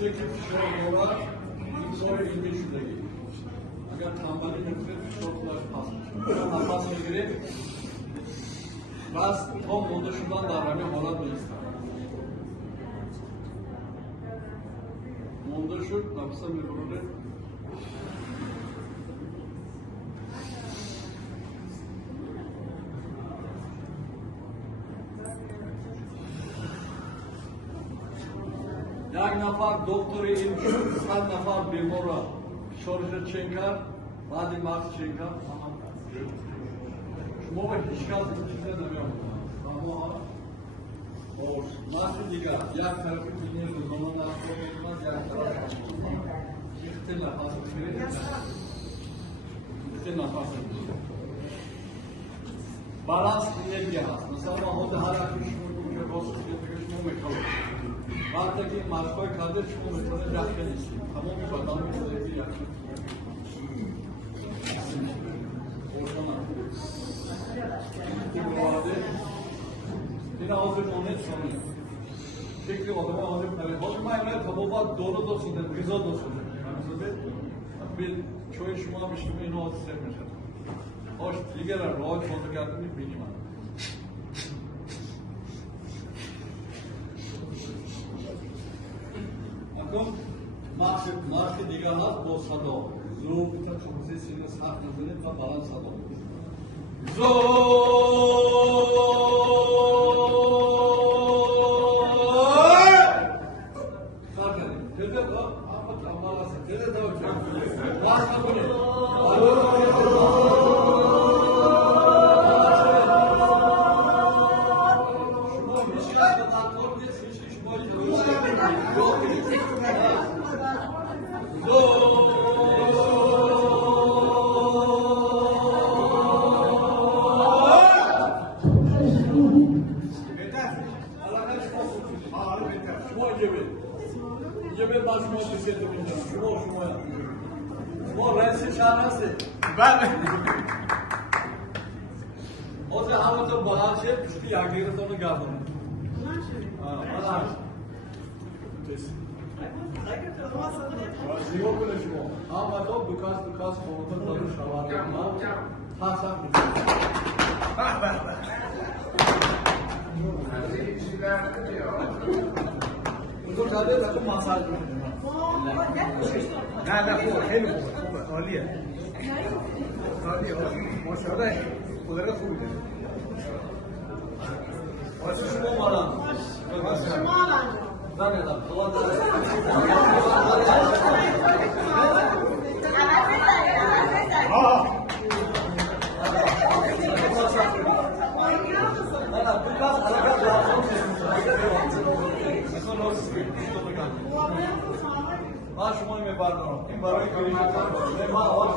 که فشار دورا اینطور اینجا شدگی اگر تنبالی نکنید فشار خودش پس میشه نفس میگیرید بس تا مونده شدن در همین حالت نیستن مونده شد نفس میبرید یک نفر دکتری این 100 نفر بیمار را فشارش چک کرد بعد مغز چک کرد شما به هیچ کس این چیزا نمی‌آموزند اما مغز دیگر یک طرف بینی روزانه نفس می‌کند یک طرف اخت نفس می‌گیرید اخت نفس می‌گیرید بالانس انرژی هست مثلا ما خود هر اکیش شما می‌کنید وقتی که این مشقای کرده شما میتونه یخچال نیستید تمامی بدن میتونه که یخچال این آزر مانه چونه شکل آدم آزر کنید باشه من اینه تبابات دورو دوست دارم غذا دوست دارم بیل چوی شما بشیم این آزر سر میشه باش دیگر راه بازو کردنی بینی من مارک دیگر هست با صدا زو بیتا خمسه سینه سخت نزنید تا بالانس صدا زو کار کنید تیزه با آمد امال هست تیزه دو چند باز نکنید شما میشید به دکتر نیست شما شما رئیس شهر هستید؟ بله. حاضر همونطور بلند شد پشتی یکدیگرتون رو گردونید. بلند. زیبا کنه شما. همونطور بکاس خونتون دارو شوار کنم. حسن می‌کنم. اونطور کرده رقم مساج می‌کنم. نه خوبه خیلی خوبه عالیه عالیه ماشاءالله قدرت خوبی داره واسه شما مالم شما مالم بله خدا داره من شما میبردارم این برای کلیشه من آواز